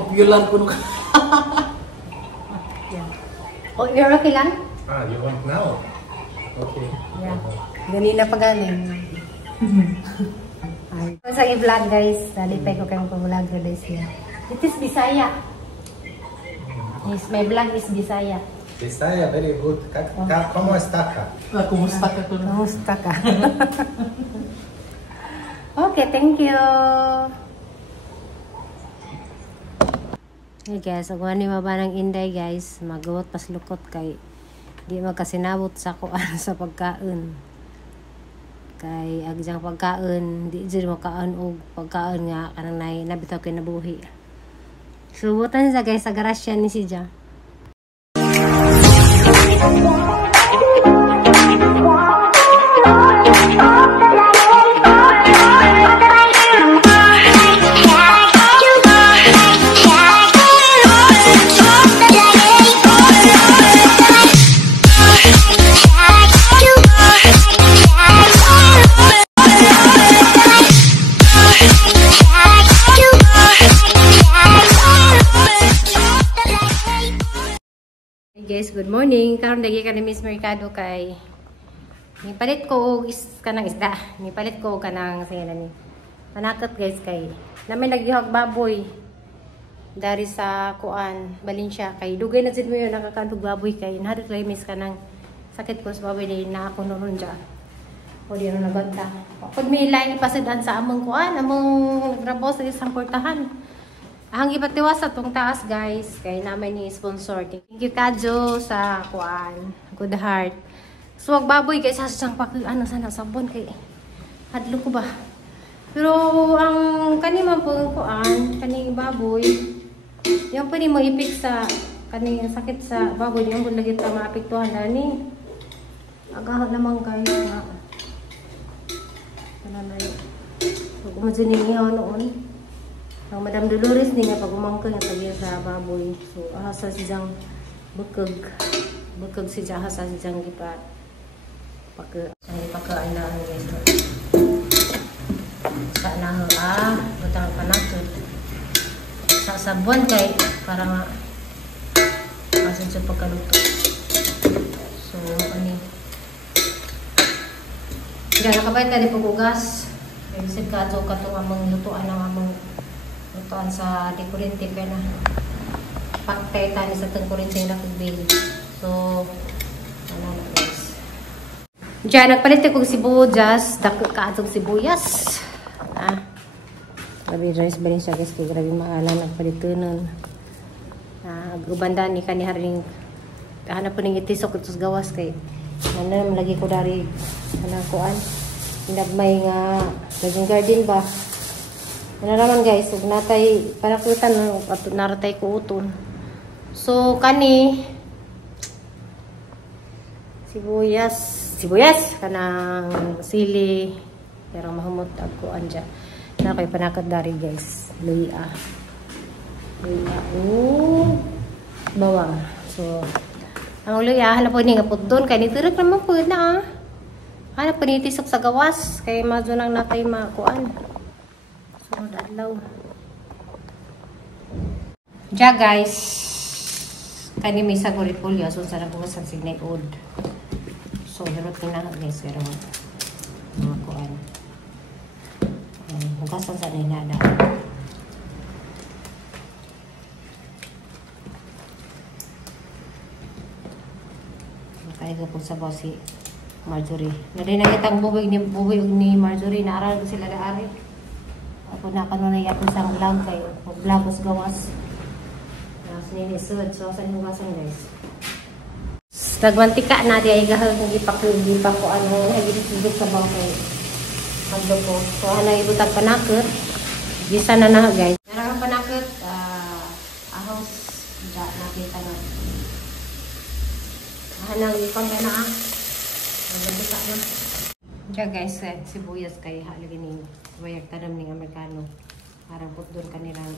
Popular po ka. Yeah. Oh, you're okay lang? Ah, you want now? Okay. Yeah. Ganina pa galing. Sa i-vlog guys, nalipay ko kayong pag-vlog guys niya. It is Bisaya. Yes, my vlog is Bisaya. Bisaya, very good. ¿Cómo está ka? Kumusta ka ko? Kumusta ka? Okay, thank you. Hey guys, ako ni maba ng Inday guys, magawat pas lukot kay di magkasinabot sa kuan sa pagkaon. Kay agjang pagkaon, di jud makaon og pagkaon nga kanang nabitaw kay nabuhi. Subutan sa guys sa garasya ni si Ja. Guys, good morning. Karon lagi ka ni Miss Mercado kay nipalit ko og kanang isda. Nipalit ko og kanang sayana ni. Panakot guys kay namin naghihag baboy dari sa kuan Valencia kay dugay na jud mo yun nakakadug baboy kay nahat lay miss kanang sakit ko sa baboy din na ako noon dya. O di na naganta. Pag may line ipasidan sa among kuan, among trabaho sa isang portahan. Ang ipatiwas sa tong taas guys, kay namin ni sponsor. Thank you Kadjo sa kuan, Good Heart. So wag baboy guys, sa ano sana sabon kay hadlo ko ba. Pero ang kanima po kuan, kaning baboy, yung pwede mo ipik sa kaning sakit sa baboy, yung pwede lagi ta maapektuhan dani. Agahan naman kayo nga. Ano na yun. Huwag mo dyan inihaw noon. Ang Madam Dolores ni nga pag umangkang nga tagiya sa baboy. So ahasa siyang bukag. Bukag siya ahasa siyang gipa. Pagkaan na ang guys. Sa na butang panakot. Sa sabon kay para nga asin sa pagkaluto. So ani. Diyan nakabay tadi pag-ugas. Isip ka to katong among lutuan ng among lutuan sa di kurente kaya na paktay tani sa teng kurente na kubil. So ano na guys. Diyan nagpalit ko sibuyas, dako ka atong sibuyas. Grabe rice balin siya guys, kay grabe maalan nagpalitunon. Ubanda ni kani haring hanap po ning itisok ito sa gawas kay ano lagi ko dari kanang kuan. Hinagmay nga garden ba. Ano naman guys, ug natay panakutan at naratay ko uton. So kani sibuyas kanang sili pero mahumot ako anja. Na kay panakad dari guys. Luya. Bawang. So ang luya hanap po ni nga pudon kay nitirek naman pud na hanap po ni tisok sa gawas kay madyo nang natay makuan. Adlaw. Ja guys. Kani may sa repolyo so sa nabuhasan signay od. So hirot na guys pero mga kuan. Hugasan sa nada. Kaya ko sa bosi Marjorie. Naday nakitang bubig ni Marjorie na aral ko sila daari. Ako na kanunay ako sa vlog kayo. Vlogos gawas. Sinisud. So, saan yung gawasan guys? Nagmantika na di ay gahal kung ipak ko ano. Hagit-higit sa bangkay. Magdo ko. So, hanay ibutag panakot. Gisa na na guys. Meron ang panakot. Ahos. Diyan nakita na. Hanang ipang na na. Nagandika na. Diyan guys, sibuyas kay halagi ni bayag tanam ni Amerikano. Parang put doon kanilang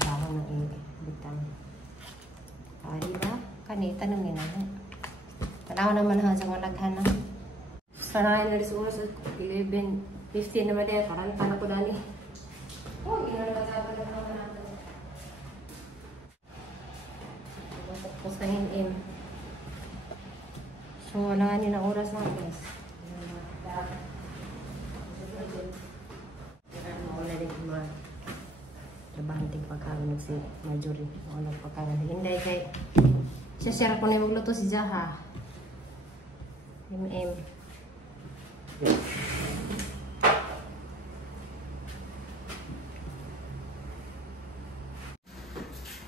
dahon ng bitang. Diba? Kani, tanam ni na. Tanaw naman ha sa mga naghana. Sanayin na rin sa 11:15 naman din. Parang tanong ko dali. Oh, inalabasaban na naman natin. Tahin-in. So, wala nga nila oras na, guys. Wala din mga trabahanting pagkain si Marjorie. Wala pagkain. Hinday kay siya ko na magluto si Jaha. MM.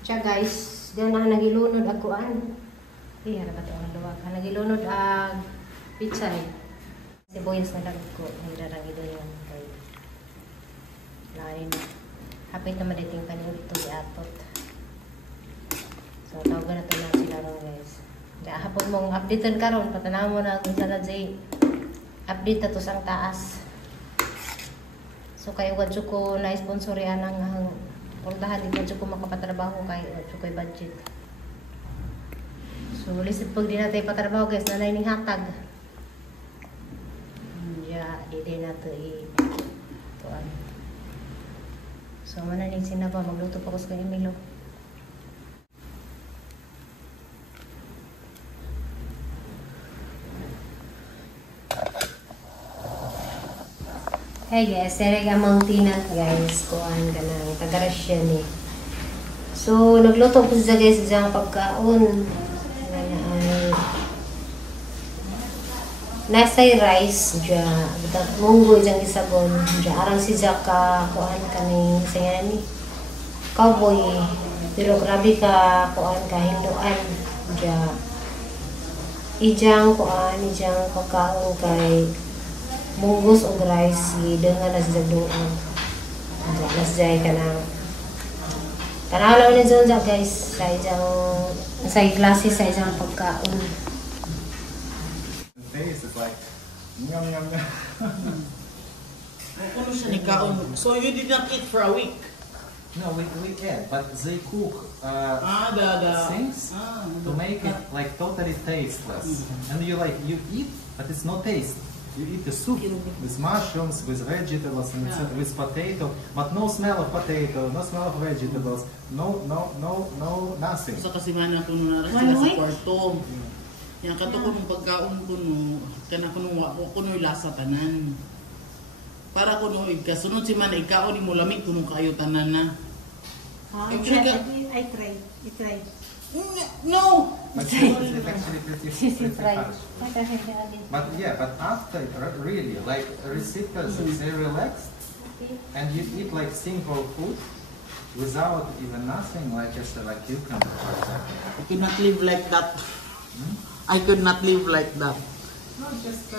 Siya guys, diyan na nagilunod ako iya na ba ito ang luwag. Nagilunod ang pichay. Sibuyas na lang ko. Hirarang ito yun. Lain. Hapit naman dito yung kanil ito di atot. So, tawagan na ito lang sila ron guys. Kaya hapon mong updatean ka ron. Patanaw mo na kung sala dyan. Update na ito sang taas. So, kayo wadyo ko na-sponsorian ng uldahan. Di wadyo ko makapatrabaho kay wadyo ko'y budget. So, lisip pag di natin patrabaho guys, nanay ning hatag. Di natin ituan. So, mananing sinaba, magluto pa ko sa Emilo. Hey guys, sereg amang tinat guys, kuhan ka ng taga-Russia ni. So, nagluto ko siya guys sa pagkaon. Nasay rice dya munggo jang isabon dya arang si Jaka kuan kani saya ni cowboy pero grabe ka kuan ka hinduan dya ijang kuan ijang pagkaon kay munggos og rice dengan nasa jagduan dya nasay ka na tanaw lang ni dyan guys sa ijang sa klase sa ijang pagkaon. Taste is like yum yum yum. So you did not eat for a week? No, we ate, but they cook The things to make it like totally tasteless. And you eat, but it's no taste. You eat the soup with mushrooms, with vegetables, and with potato, but no smell of potato, no smell of vegetables, no nothing. Sa kasimanan ko nung naras sila sa kwarto. Yang kato ko nung pagkaon ko nung kana ko nung wako ko nung lasa tanan. Para ko nung kasunod si man ikaon ni mo lamig ko nung kayo tanan na. I try. No. But it's actually pretty hard. But yeah, but after really like recipes, they relaxed, and you eat like simple food without even nothing like like cucumber, for example. I could not live like that. I could not live like that. No, just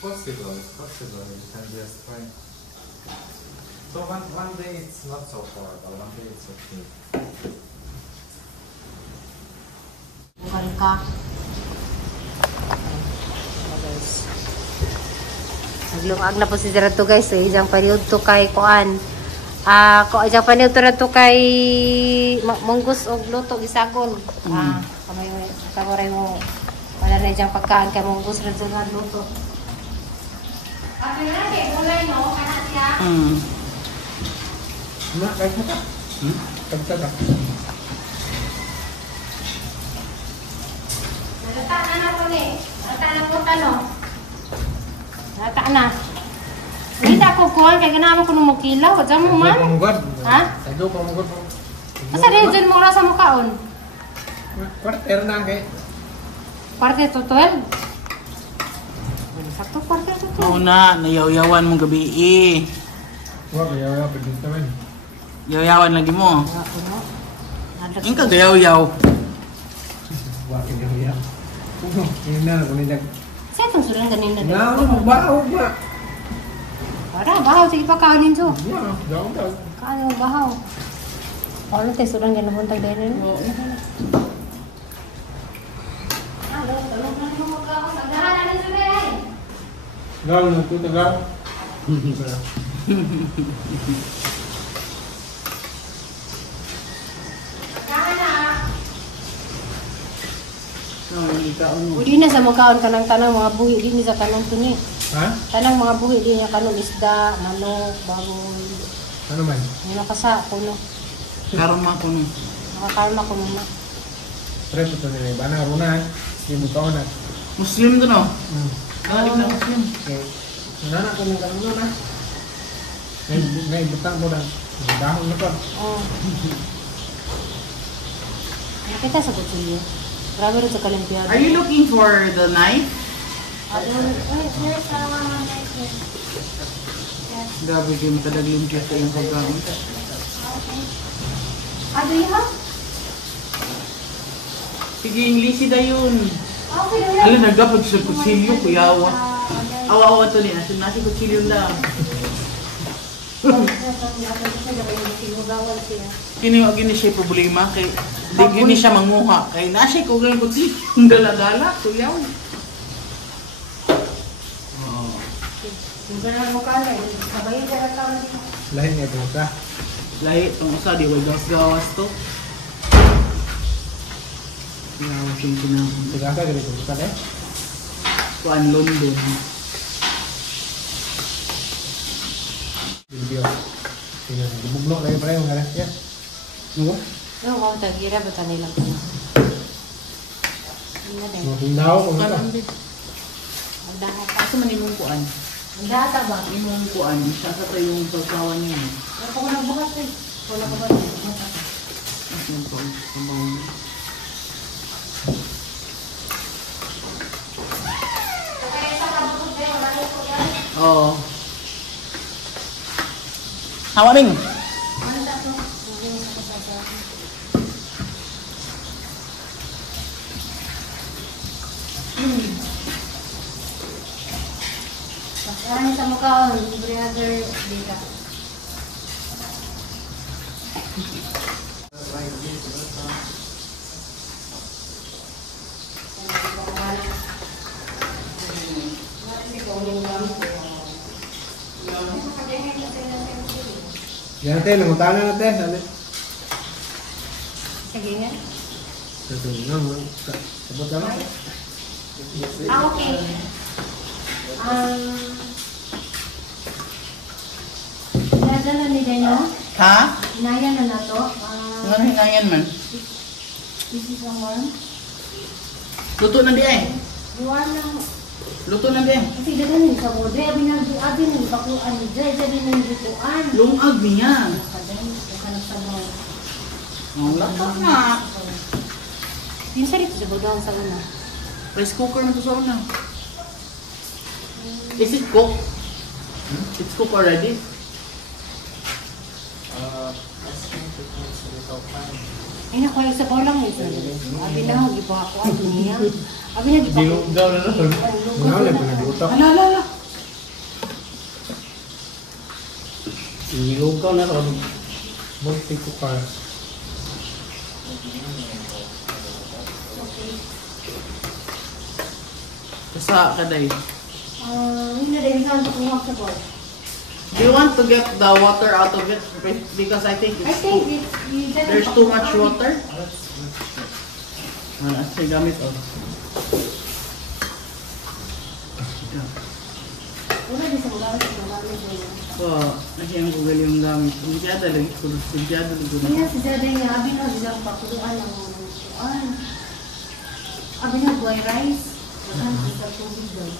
possible. It's possible. You can just try. So one day it's not so horrible. One day it's okay. Bukan ka. Guys. Naglungag na po si Dirato guys. Ijang period to kay kuan. Ijang period to kay munggus og luto gisagon. Kamay mo wala na ijang pagkaan kay munggus ra jud luto. Abi na kay gulay no kana siya. Na kahit mo ka. Pagtata. Nalata na ko ni. Nalata na po tano. Nalata na. Hindi ako kuhan kay ganahan ko nung magkilaw. Diyan mo man. Ha? Sado pa mo gud. Asa rin dyan mo sa mukhaon? Kwarter na kay. Parte to 12. Sakto parte to 12. Oo na, nayaw-yawan mong gabi eh. Wag yaw pwede naman. Yaw-yawan lagi mo. Yung ka gayaw-yaw. Wag yaw. Ini na ko nila. Sa itong sulang ganun na din. Na bahaw ba? Para, bahaw. Sige pa kanin so. Yeah, daw. Kanin bahaw. Ano tayo sulang ganun huntag din. Oo. Tulong na mo mag-ako. Sagdahan na sila eh. Gal na ko tagal. Hindi na sa magkaon ka ng tanang mga buhi. Hindi sa tanong to ni. Ha? Tanang mga buhi. Hindi niya kanong isda, manok, baboy. Ano man? Hindi nakasa, kuno. Karon man ko nung. Nakakarma ko muna. Pre po ito nila. Bana, runan. Hindi mo ka na. Muslim to no? Nalik na Muslim. Okay. Nana ko ng kanuno na. May butang po na. Dahon na to. Oh. Nakita sa kutsilyo. Grabe rin sa kalimpiado. Are you looking for the knife? There's a knife here. Yes. Grabe yung kadaglim siya sa iyong pagkaon. Do you have? Sige, English da yun. Okay, do you have? Alam, nagapag sa kutsilyo, kuyawa. Awa-awa to din. Asin nasi kutsilyo lang. Gini siya problema kay di gini siya manguha kay nasi ko ganun kutsilyo yung dala-dala kuyaw. Lahin niya po ka. Lahi tong usa di way gawas to. Kuyaw sing kinahon. Sigasa ganito po ka eh. Kuan London. Video. Tingnan, bubuglo kayo pareho nga rin. Yan. Ano? No, kung tagira ba tayo lang po? Hindi na din. Mahindaw ko ito. Karon din. Ang dahil. Asa man imong kuan? Ang data ba? Imong kuan siya sa yung sasawan niya. Ako ko nagbukas eh. Wala ko ba? Asa man to sabaw. Oh. Hawaning. Masaran sa mukha, brother, dika. Yan natin, nangutangan natin. Sabi. Sige nga. Ito nga, sabot lang. Okay. Nadala ni Deno. Ha? Inaya na na to. Ngano hinayan man? This is a worm. Luto na di ay. Luwan lang. Luto na di. Kasi dali sa modre. Abi nang bakuan. Dali nang bukuan. Lungag niya. Nakanak sa mo. Oh, lakas na. Yung sarito sa budong sa una. Rice cooker na to sa una. Is it cooked? It's cooked already? Ay naku, yung sabaw lang eh. Abi na, giba ako. Abi niya. Abi na, giba ako. Daw na lang. Ano lang, pinagutok. Ala. Ilugaw na ron. Multi-cooker. Kasa kaday. Hindi na rin saan tukumag sa bowl. Do you want to get the water out of it? Because I think I it's think there's too much water. Sige, gamit oh. Wala din sa mga So, nasyang ko gali yung gamit. Sigyada lagi ko. Sigyada lagi ko. Kaya si Jaday nga, abi na bilang pakuluan ng mga kuan. Abi na boy rice. Wala sa tubig doon.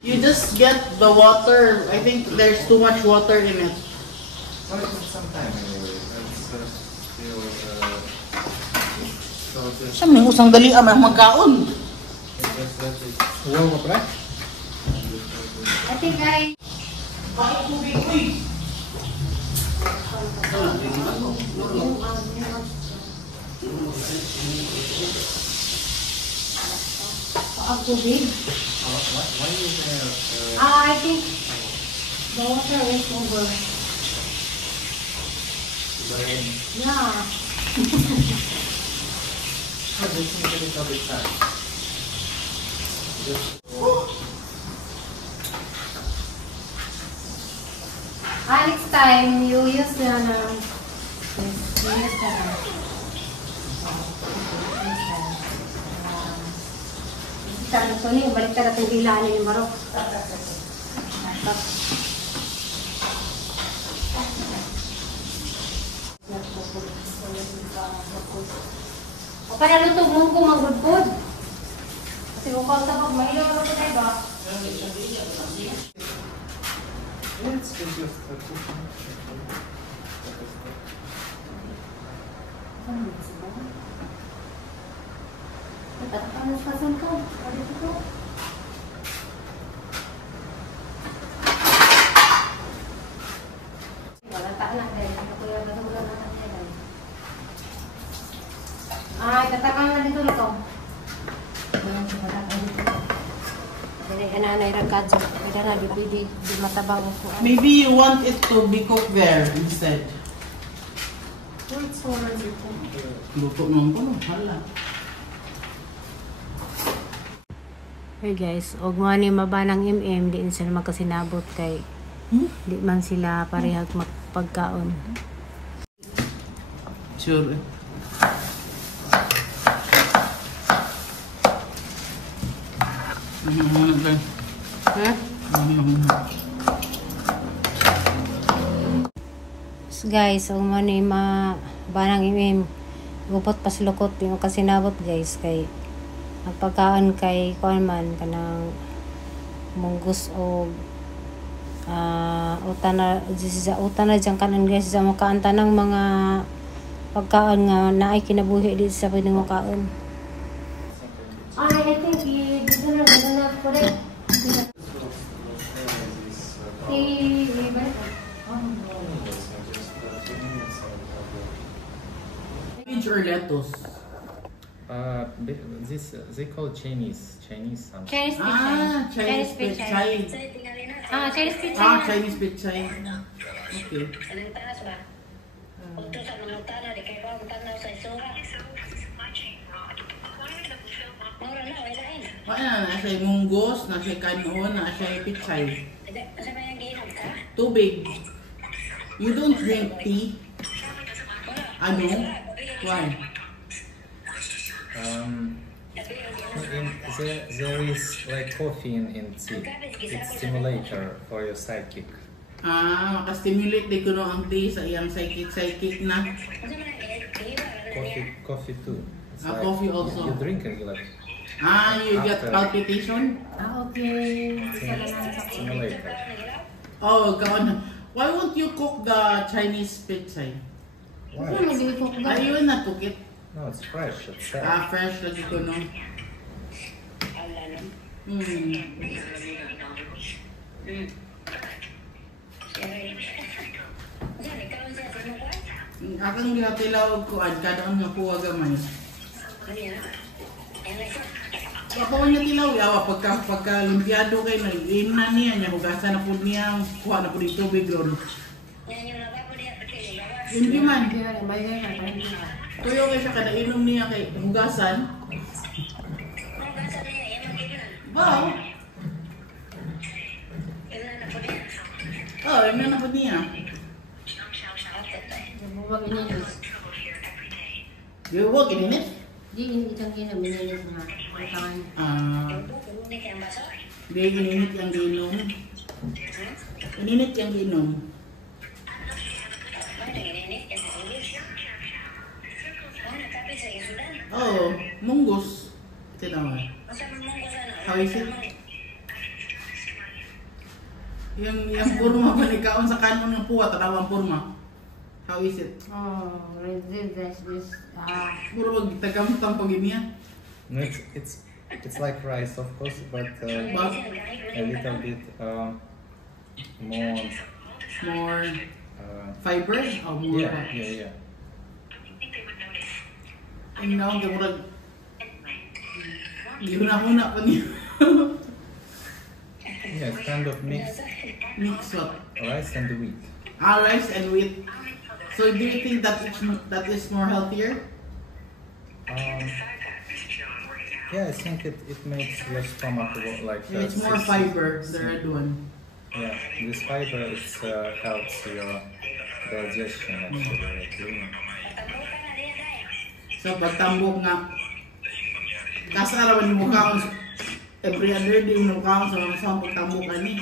You just get the water. I think there's too much water in it. Well, it took some time anyway. Siya may usang dali ang magkaon. Uwaw ka pre? Ate guys. Bakit tubig ko eh? Ang tubig. I think the water is over. Yeah. Next time you use the Tani, balik ka natin bilaan yung barok. O para luto mo ko magudpod. Kasi ukaw ta pag mahilaw na ko tayo ba? Let's just Paano sa ko? Ano ito? Wala ta na dahil ako kuya ba wala na tayo. Ay, tatakan na dito ito. Ayan, si tatakan dito. Dili ka na nairakadyo. Kaya na, di matabang ko. Maybe you want it to be cooked there instead. It's already cooked. Luto naman ko, hala. Hey guys, og mo ni mabanang di sila magkasinabot kay di man sila parehag magpagkaon. Sure. Ha? So guys, og mo ni mabanang gupot paslukot yung kasinabot guys kay ang pagkaon kay kuan man kanang munggus o utana dyan kanan guys sa makaanta ng mga pagkaon nga naay kinabuhi dito sa pwedeng makaon. I think dito na correct. Cabbage or lettuce? This they call Chinese something. Chinese Chinese pechay. Chinese pechay. Chinese pechay. Okay. Wala na siya munggos, na siya kanon, na siya pechay. Tubig. You don't drink tea? Ano? Why? There is like coffee in tea. It's stimulator for your psychic. Maka-stimulate di ko no ang tea sa iyang psychic na. Coffee too. It's Coffee also. You drink it like. You get palpitation? Okay. Stimulator. Oh, kaon. Why won't you cook the Chinese pechay? Why? You will not cook it. No, it's fresh. It's Fresh lagi ko no. Akang gihatilaw ko ad kadaan nga kuha gamay. Ako niya tilaw yawa pagka lumpiado kay nag-in na niya nya hugasan na pud niya kuha na pud dito tubig ron. Hindi man. Tuyo kay siya kada inom niya kay hugasan. Wow. Oh, ina na pud niya. You work in it? Di itang ginamininis na matangan. Di gininit yang giinom. Gininit yang giinom. Oh, munggos. Ito naman. How is it? Yung purma ba ni kaon sa kanon ng puwa, tanawang purma. How is it? Oh, this. No, Puro magtagamtang pag niya. it's like rice, of course, but a little bit More fiber? Oh, more. Yeah. Ang naong kamurag. Gihuna-huna pa niya. Yeah, it's kind of mix Mix what? rice and wheat. Rice and wheat. So do you think that is more healthier? Yeah, I think it makes your stomach like. It's more fiber, the red one. Yeah, this fiber helps your digestion actually. So pagtambok nga, kasarawan yung mukha ko, every other day yung mukha ko sa pagtambok ani.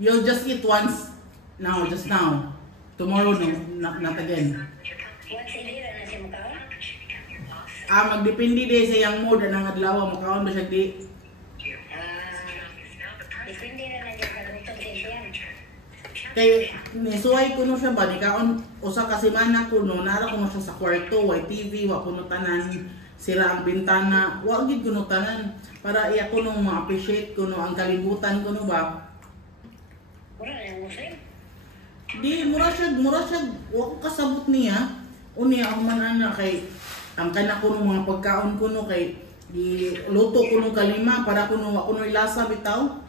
You'll just eat once now, just now. Tomorrow, no, not again. magdepende din sa iyang mood anang adlaw makaon ba siya di. Depende na lang yung kalutong siya. Kay nisuway ko no siya ba ni kaon usa ka semana ko no nara ko no siya sa kwarto, way TV, wa kuno tanan, sira ang bintana, wa gid kuno tanan para iya ko no ma-appreciate ko no ang kalibutan ko no ba. Wala na yung muslim. Di mura siya wa ko kasabot niya. Unya ako man ana kay ang kana ko no mga pagkaon ko no kay di luto ko no kalima para ko no wa kuno ilasa bitaw.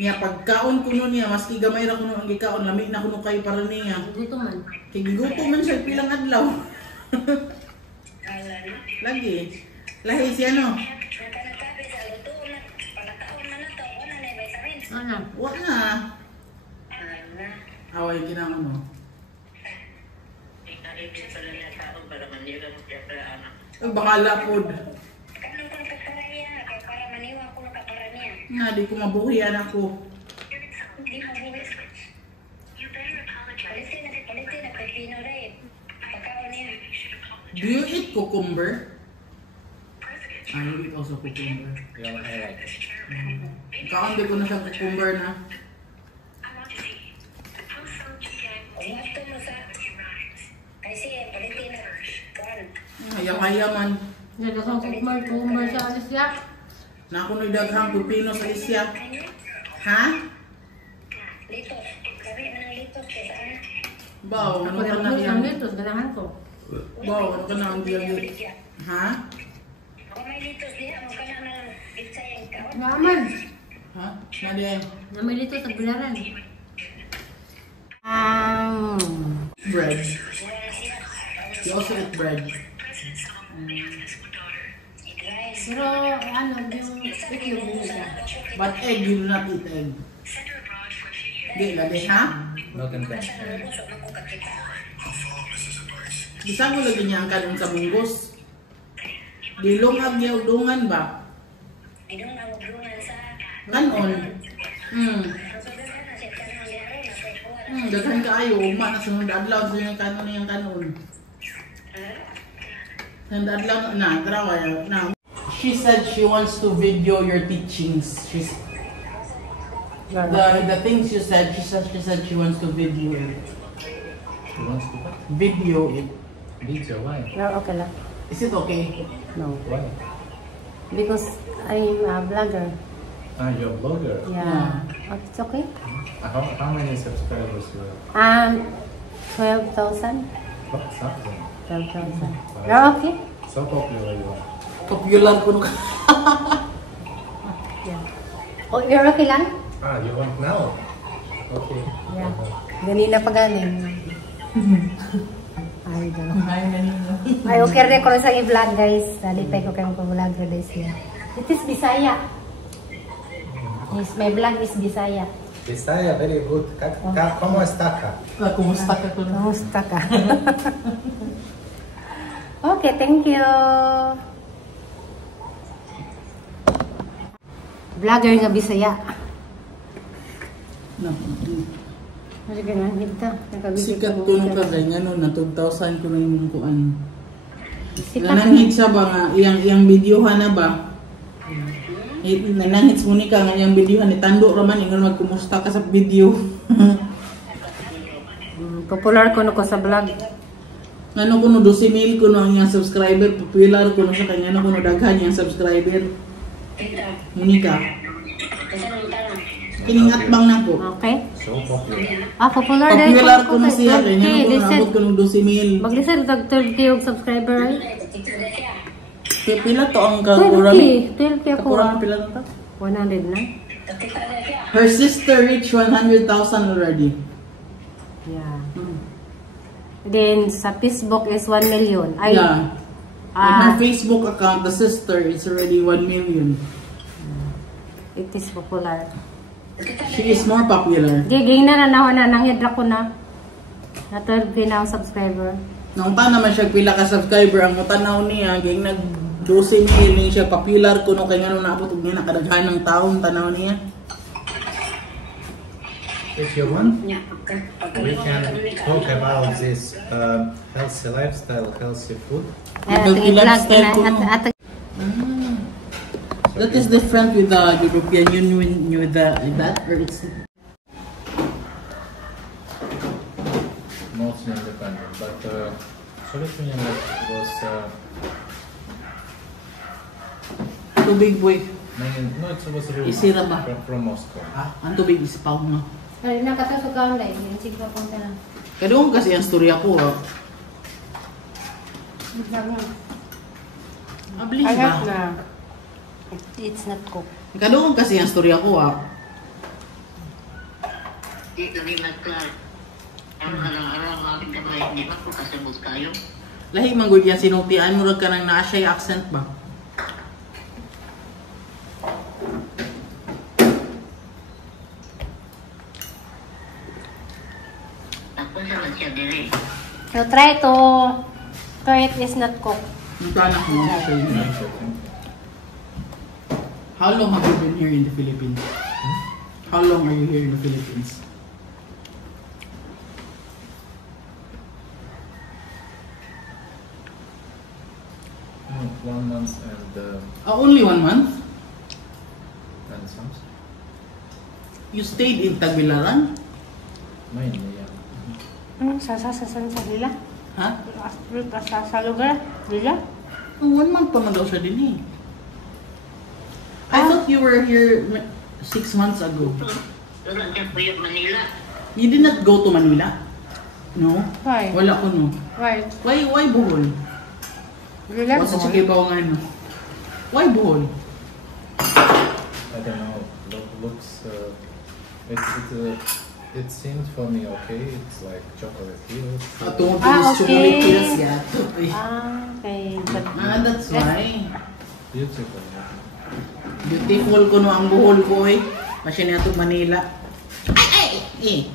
Niya pagkaon ko no niya maski gamay ra kuno ang gikaon lami na kuno kay para niya. Gusto man. Kay gigutom man siya pilang adlaw. Lagi. Lahi siya no. Nagkanasabi sa luto na pagkakaon man na to. Wala na yung vitamins. Ano? Wa na. Ano? Away ginaon mo. Ang bakala pod. Kanang kung pagkaraya. Kaya para maniwa ko na kapara niya. Nga di ko mabuhian ako. Hindi mo buwis. Palitin na pepino rin. Pagkaon niya. Do you eat cucumber? I eat also cucumber. Yeah, I like it. Kaon di ko na sa cucumber na. Umasto mo sa... Kasi palitin na. Kuan. Hayam-hayam man. Nagkasang kumar sa alis siya. Na ako na'y daghang pipino sa isya. Ha? Litos. Sabi mo ng litos kaya saan? Baw, ano Ako ka rin na ang yan? litos, ganahan ko. Baw, ano ka na ang diyan? Ha? Kung may litos diya, magkana na lang pizza yung kaon. Naman. Ha? Na diyan? Na may litos sa bilaran. Bread. You also eat bread. Pero ano, yung itlog nila. But egg, you do not eat egg. Di, lagi ha? No contention. Bisa mo lagi niya ang kanon sa munggos. Dilungag niya udungan ba? Idong na maglunan sa... Kanon. Ang sabihan na siya kanon niya rin. Daghan kaayo, ugma na sunod adlaw sa yung kanon niyang kanon. Sunod adlaw na, tarawa na. She said she wants to video your teachings. The things you said, she said she wants to video it. She wants to what? Video it. Video, why? No, okay lang. Is it okay? No. Why? Because I'm a vlogger. Ah, you're a blogger. Yeah. Oh, it's okay? How many subscribers you have? 12,000. What? Something. 12,000. You're okay? So popular you are. Popular ko nung Yeah. Oh, you're okay lang? Ah, you want now? Okay. Yeah. Ganina pa galing. Ay, daw. Ay, okay rin ko sa i-vlog, guys. Nalipay ko kayong pa-vlog na guys. It is Bisaya. Yes, my vlog is Bisaya. Bisaya, very good. ¿Cómo está acá? Kumusta ka ko? Kamusta ka? Okay, thank you. Vlogger nga Bisaya. Kasi ganun, dito. Sikat ko nung kagay, ano, na 2,000 ko na yung kuan. Sikat Nananghit siya ba nga, iyang videohan na ba? Nananghit mo ni ka nga, iyang videohan, itando raman, ingon magkumusta ka sa video. Popular ko no ko sa vlog. Ano ko no, 12,000 ko no ang iyang subscriber, popular ko no siya kanya, ano ko no, daghan iyang subscriber. Monica. Kiningat bang na ko? Okay. So popular. Popular Popular ko na siya, kaya nga ko listen. naabot ko ng 12,000. Mag-listen, tag-12K yung subscriber ay. Pila to ang kakurang? 12K ako. Kakurang pila to? 100 na. Her sister reached 100,000 already. Yeah. Then sa Facebook is 1 million. Ay, Yeah. On her Facebook account, the sister is already 1 million. it is popular. She is more popular. Giging na nanghidra ko na. Na 12K na ang subscriber. Nung pa naman siya pila ka subscriber, ang mutanaw niya, ging nag 12,000 niya siya popular kuno kay ngano naabot og niya nakadaghan ng taon tanaw niya. If you want, we can talk about this healthy lifestyle, healthy food. Nag-vlog style ko, no? at That is different with the European Union with that, or it's Mostly independent, but Soviet Union was tubig boy. no, it was ruled Isira ba? from Moscow. Ang tubig is pau nga. Ay, nakatusok ka online. Yung sigla ko na. Kadung kasi ang storya ko. Abli Anak ba? na. It's not cooked. Kadung kasi ang storya ko Di kami mag-clar. Ang araw-araw ang aking kamay, di ba po kasabot kayo? Lahi man gud yan sinultian mo rag ka nang na-Asia accent ba? Ako sa man siya dili. So try to it is not cooked. Yung anak mo siya. How long have you been here in the Philippines? How long are you here in the Philippines? No, 1 month and Only 1 month? something. You stayed in Tagbilaran? Mainly, yeah. Sa nila? Ha? Sa lugar nila? 1 month pa man daw siya din eh. I thought you were here 6 months ago. Doon siya po yung Manila. You did not go to Manila? No? Why? Wala ko no. Why? Why Bohol? Relax. Wasa sa kibaw nga no. Why Bohol? I don't know. Looks. It seemed for me okay. It's like chocolate hills. Tungkol Ah, sa okay. chocolate hills yan. Okay. That's why. Beautiful. Beautiful ko no ang Bohol ko eh. Masya niya ito Manila. Eh.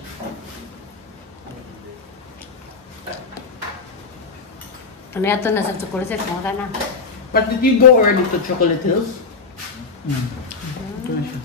Ano yato na sa chocolate mo na? But did you go already to Chocolate Hills? Ito na siya.